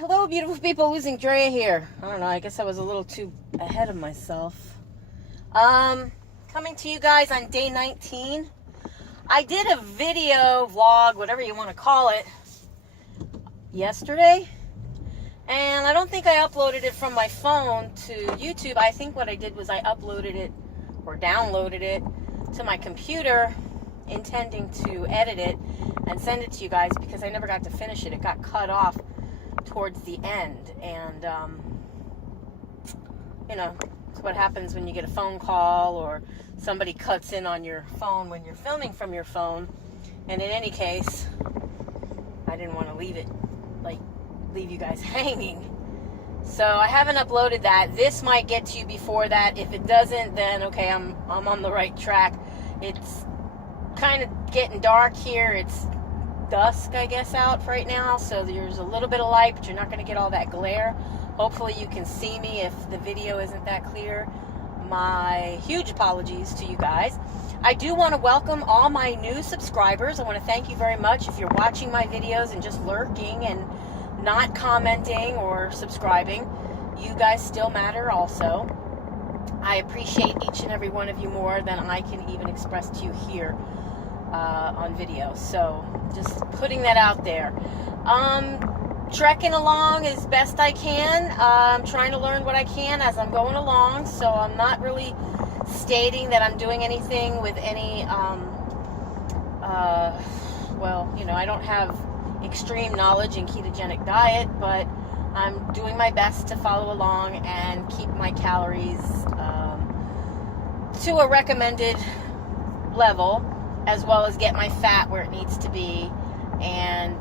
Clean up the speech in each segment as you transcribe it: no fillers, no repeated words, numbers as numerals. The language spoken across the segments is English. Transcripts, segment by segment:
Hello, beautiful people. LosingDrea here. I don't know. I guess I was a little too ahead of myself. Coming to you guys on day 19. I did a video, vlog, whatever you want to call it, yesterday. And I don't think I uploaded it from my phone to YouTube. I think what I did was I uploaded it or downloaded it to my computer, intending to edit it and send it to you guys because I never got to finish it. It got cut off towards the end, and you know, it's what happens when you get a phone call or somebody cuts in on your phone when you're filming from your phone. And in any case, I didn't want to leave you guys hanging, so I haven't uploaded that. This might get to you before that. If it doesn't, then okay, I'm on the right track. It's kind of getting dark here. It's dusk, I guess, out right now, so there's a little bit of light, but you're not going to get all that glare. Hopefully you can see me if the video isn't that clear. My huge apologies to you guys. I do want to welcome all my new subscribers. I want to thank you very much. If you're watching my videos and just lurking and not commenting or subscribing, you guys still matter also. I appreciate each and every one of you more than I can even express to you here on video. So just putting that out there. Trekking along as best I can. I'm trying to learn what I can as I'm going along, so I'm not really stating that I'm doing anything with any well, you know, I don't have extreme knowledge in ketogenic diet, but I'm doing my best to follow along and keep my calories to a recommended level, as well as get my fat where it needs to be, and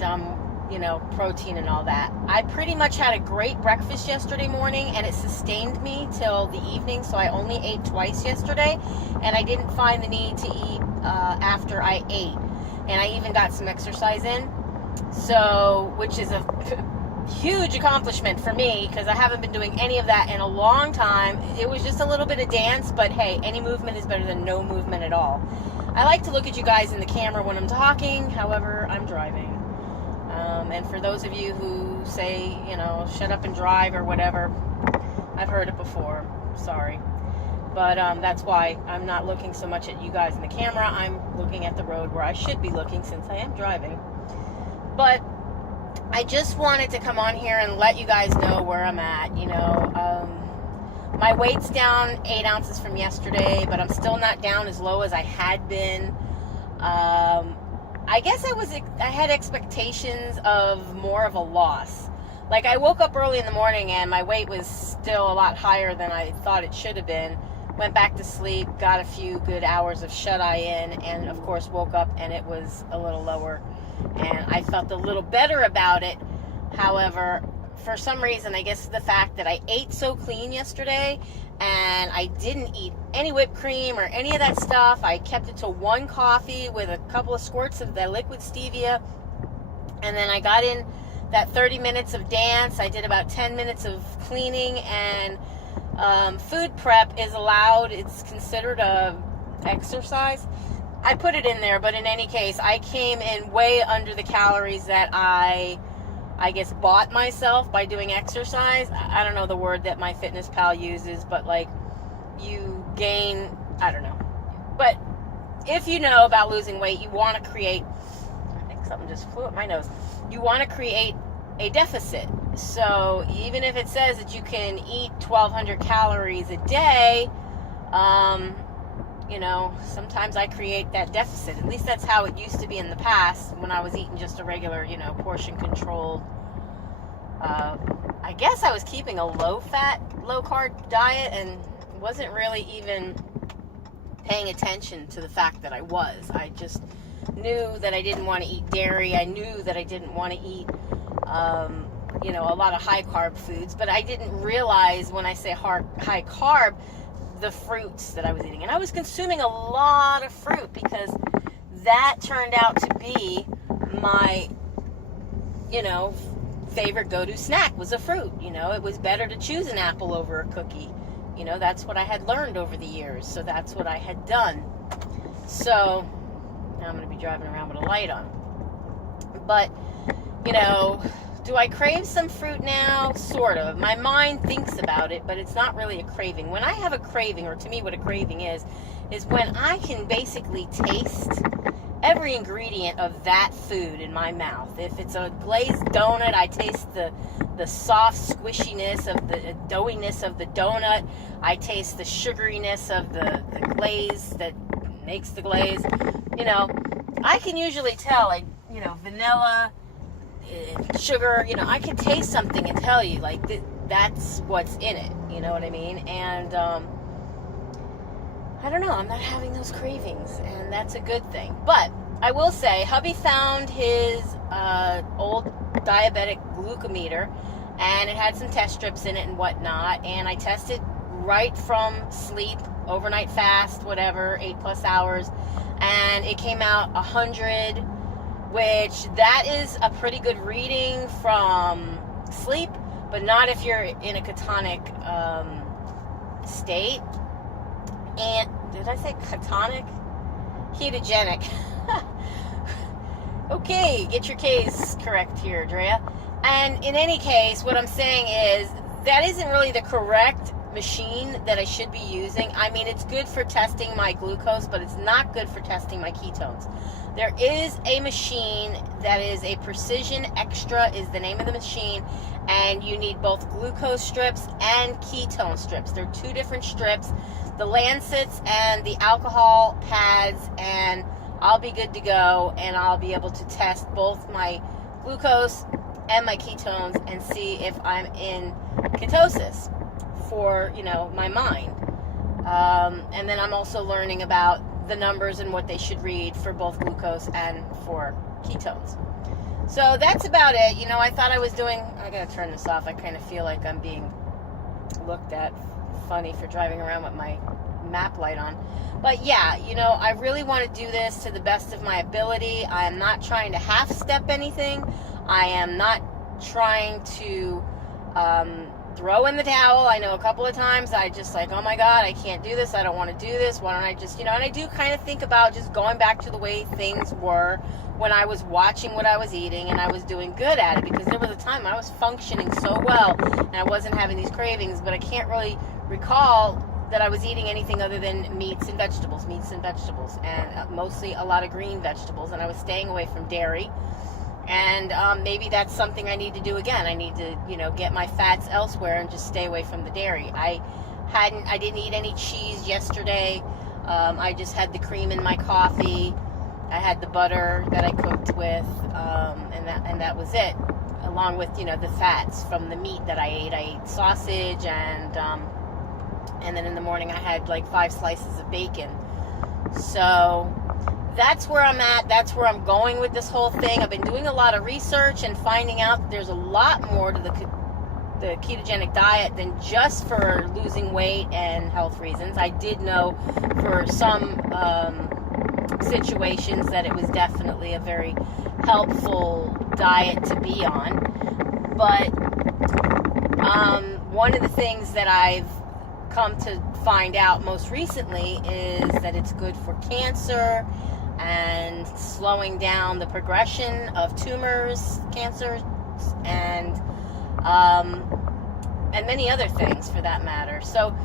you know, protein and all that. I pretty much had a great breakfast yesterday morning, and it sustained me till the evening, so I only ate twice yesterday, and I didn't find the need to eat after I ate. And I even got some exercise in, so, which is a huge accomplishment for me, because I haven't been doing any of that in a long time. It was just a little bit of dance, but hey, any movement is better than no movement at all. I like to look at you guys in the camera when I'm talking, however, I'm driving. And for those of you who say, you know, shut up and drive or whatever, I've heard it before. Sorry. But that's why I'm not looking so much at you guys in the camera. I'm looking at the road where I should be looking since I am driving. But I just wanted to come on here and let you guys know where I'm at. You know, my weight's down 8 ounces from yesterday, but I'm still not down as low as I had been. I guess I had expectations of more of a loss. Like, I woke up early in the morning and my weight was still a lot higher than I thought it should have been. Went back to sleep, got a few good hours of shut-eye in, and of course woke up and it was a little lower. And I felt a little better about it. However, for some reason, I guess the fact that I ate so clean yesterday and I didn't eat any whipped cream or any of that stuff. I kept it to 1 coffee with a couple of squirts of the liquid stevia. And then I got in that 30 minutes of dance. I did about 10 minutes of cleaning, and food prep is allowed. It's considered a exercise. I put it in there, but in any case, I came in way under the calories that I guess bought myself by doing exercise. I don't know the word that my fitness pal uses, but like, you gain, I don't know. But if you know about losing weight, you want to create, I think something just flew up my nose. You want to create a deficit. So even if it says that you can eat 1,200 calories a day, you know, sometimes I create that deficit. At least that's how it used to be in the past when I was eating just a regular, you know, portion controlled. I guess I was keeping a low-fat, low-carb diet and wasn't really even paying attention to the fact that I was. I just knew that I didn't want to eat dairy. I knew that I didn't want to eat, you know, a lot of high-carb foods. But I didn't realize when I say high-carb, the fruits that I was eating. And I was consuming a lot of fruit because that turned out to be my, you know, favorite go-to snack was a fruit. You know, it was better to choose an apple over a cookie. You know, that's what I had learned over the years. So that's what I had done. So now I'm going to be driving around with a light on. But, you know, Do I crave some fruit now? Sort of. My mind thinks about it, but it's not really a craving. When I have a craving, or to me what a craving is when I can basically taste every ingredient of that food in my mouth. If it's a glazed donut, I taste the soft squishiness of the doughiness of the donut. I taste the sugariness of the glaze that makes the glaze. You know, I can usually tell, like, you know, vanilla, sugar, you know, I can taste something and tell you, like, that's what's in it, you know what I mean? And I don't know, I'm not having those cravings, and that's a good thing. But I will say, hubby found his old diabetic glucometer, and it had some test strips in it and whatnot, and I tested right from sleep, overnight fast, whatever, 8+ hours, and it came out 100, which that is a pretty good reading from sleep, but not if you're in a ketonic state. And did I say ketonic? Ketogenic. Okay, get your K's correct here, Drea. And in any case, what I'm saying is that isn't really the correct machine that I should be using. I mean, it's good for testing my glucose, but it's not good for testing my ketones. There is a machine that is a Precision Extra is the name of the machine, and you need both glucose strips and ketone strips. They're two different strips, the lancets and the alcohol pads, and I'll be good to go, and I'll be able to test both my glucose and my ketones and see if I'm in ketosis for, you know, my mind. And then I'm also learning about the numbers and what they should read for both glucose and for ketones. So that's about it. You know, I thought I was doing, I gotta turn this off. I kind of feel like I'm being looked at funny for driving around with my map light on. But yeah, you know, I really want to do this to the best of my ability. I am not trying to half-step anything. I am not trying to throw in the towel. I know a couple of times I just like, oh my God, I can't do this. I don't want to do this. Why don't I just, you know, and I do kind of think about just going back to the way things were when I was watching what I was eating and I was doing good at it, because there was a time I was functioning so well and I wasn't having these cravings, but I can't really recall that I was eating anything other than meats and vegetables, and mostly a lot of green vegetables, and I was staying away from dairy. And maybe that's something I need to do again. I need to, you know, get my fats elsewhere and just stay away from the dairy. I didn't eat any cheese yesterday. I just had the cream in my coffee. I had the butter that I cooked with, and that was it. Along with, you know, the fats from the meat that I ate. I ate sausage, and then in the morning I had like 5 slices of bacon. So that's where I'm at. That's where I'm going with this whole thing. I've been doing a lot of research and finding out that there's a lot more to the ketogenic diet than just for losing weight and health reasons. I did know for some situations that it was definitely a very helpful diet to be on. But one of the things that I've come to find out most recently is that it's good for cancer and slowing down the progression of tumors, cancers, and many other things for that matter. So,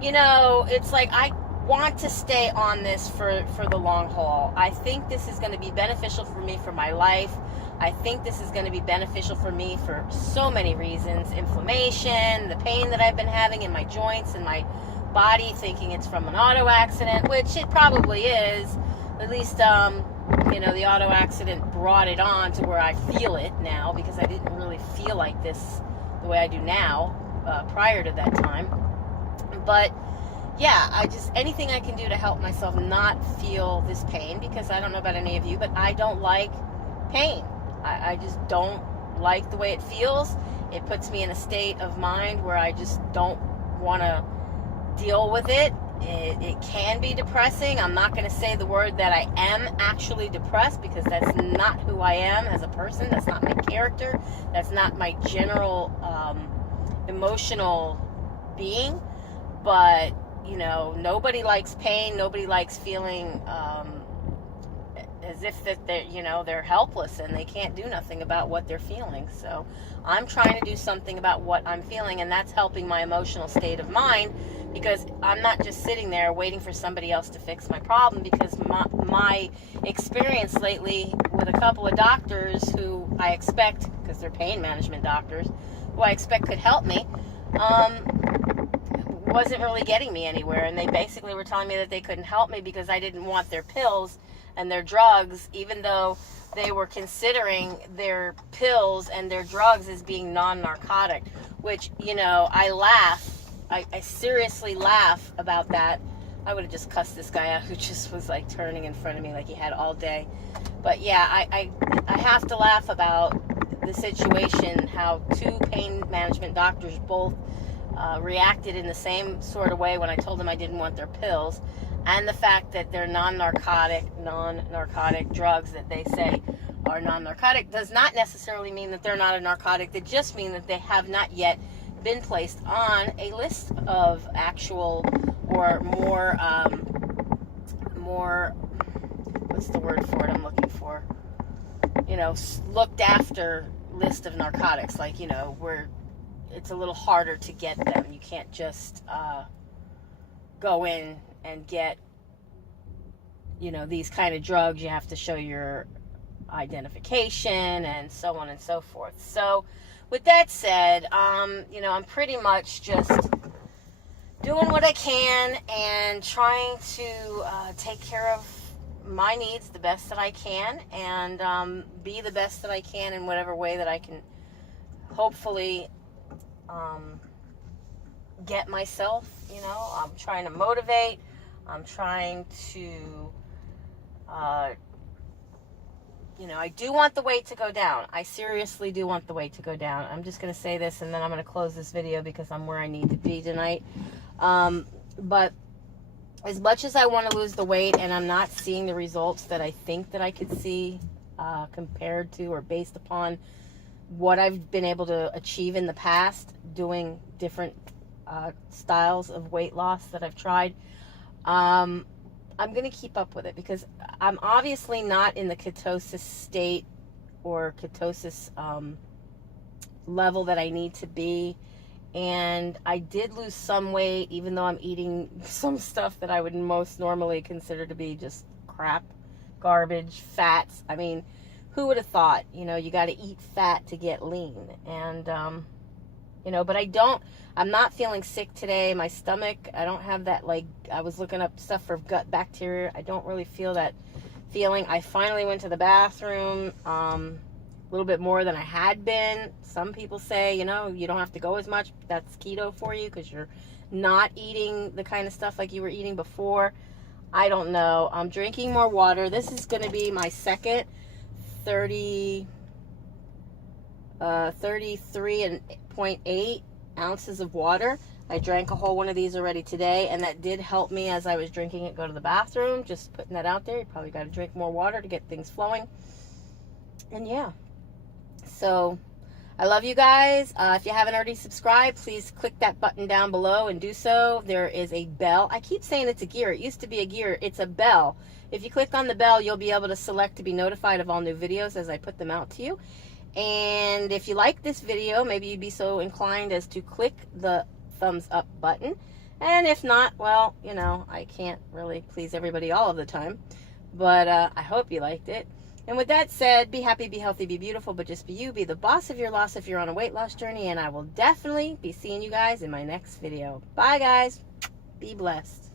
you know, it's like I want to stay on this for the long haul. I think this is going to be beneficial for me for my life. I think this is going to be beneficial for me for so many reasons. Inflammation, the pain that I've been having in my joints and my body, thinking it's from an auto accident, which it probably is. At least, you know, the auto accident brought it on to where I feel it now, because I didn't really feel like this the way I do now prior to that time. But yeah, anything I can do to help myself not feel this pain, because I don't know about any of you, but I don't like pain. I just don't like the way it feels. It puts me in a state of mind where I just don't want to deal with it. It can be depressing. I'm not going to say the word that I am actually depressed, because that's not who I am as a person. That's not my character. That's not my general emotional being. But, you know, nobody likes pain. Nobody likes feeling as if that they're, you know, they're helpless and they can't do nothing about what they're feeling. So I'm trying to do something about what I'm feeling, and that's helping my emotional state of mind, because I'm not just sitting there waiting for somebody else to fix my problem, because my experience lately with a couple of doctors who I expect, because they're pain management doctors, who I expect could help me, wasn't really getting me anywhere. And they basically were telling me that they couldn't help me because I didn't want their pills and their drugs, even though they were considering their pills and their drugs as being non-narcotic, which, you know, I laugh. I seriously laugh about that. I would have just cussed this guy out who just was like turning in front of me like he had all day. But yeah, I have to laugh about the situation, how two pain management doctors both reacted in the same sort of way when I told them I didn't want their pills, and the fact that they're non-narcotic drugs that they say are non-narcotic does not necessarily mean that they're not a narcotic. They just mean that they have not yet been placed on a list of actual or more what's the word for it I'm looking for, you know, looked after list of narcotics, like, you know, where it's a little harder to get them. You can't just go in and get, you know, these kind of drugs. You have to show your identification and so on and so forth. So with that said, you know, I'm pretty much just doing what I can and trying to take care of my needs the best that I can, and be the best that I can in whatever way that I can hopefully get myself. You know, I'm trying to motivate. I'm trying to, you know, I do want the weight to go down. I seriously do want the weight to go down. I'm just going to say this, and then I'm going to close this video because I'm where I need to be tonight. But as much as I want to lose the weight and I'm not seeing the results that I think that I could see compared to or based upon what I've been able to achieve in the past doing different styles of weight loss that I've tried, I'm going to keep up with it, because I'm obviously not in the ketosis state or ketosis level that I need to be. And I did lose some weight, even though I'm eating some stuff that I would most normally consider to be just crap, garbage, fats. I mean, who would have thought, you know, you got to eat fat to get lean? And, you know, but I'm not feeling sick today. My stomach, I don't have that, like, I was looking up stuff for gut bacteria. I don't really feel that feeling. I finally went to the bathroom, a little bit more than I had been. Some people say, you know, you don't have to go as much. That's keto for you because you're not eating the kind of stuff like you were eating before. I don't know. I'm drinking more water. This is going to be my second 33.8 ounces of water. I drank a whole one of these already today, and that did help me as I was drinking it go to the bathroom. Just putting that out there. You probably got to drink more water to get things flowing. And yeah. So I love you guys. If you haven't already subscribed, please click that button down below and do so. There is a bell. I keep saying it's a gear. It used to be a gear. It's a bell. If you click on the bell, you'll be able to select to be notified of all new videos as I put them out to you. And if you like this video, maybe you'd be so inclined as to click the thumbs up button. And if not, well, you know, I can't really please everybody all of the time. But I hope you liked it. And with that said, be happy, be healthy, be beautiful, but just be you. Be the boss of your loss if you're on a weight loss journey. And I will definitely be seeing you guys in my next video. Bye, guys. Be blessed.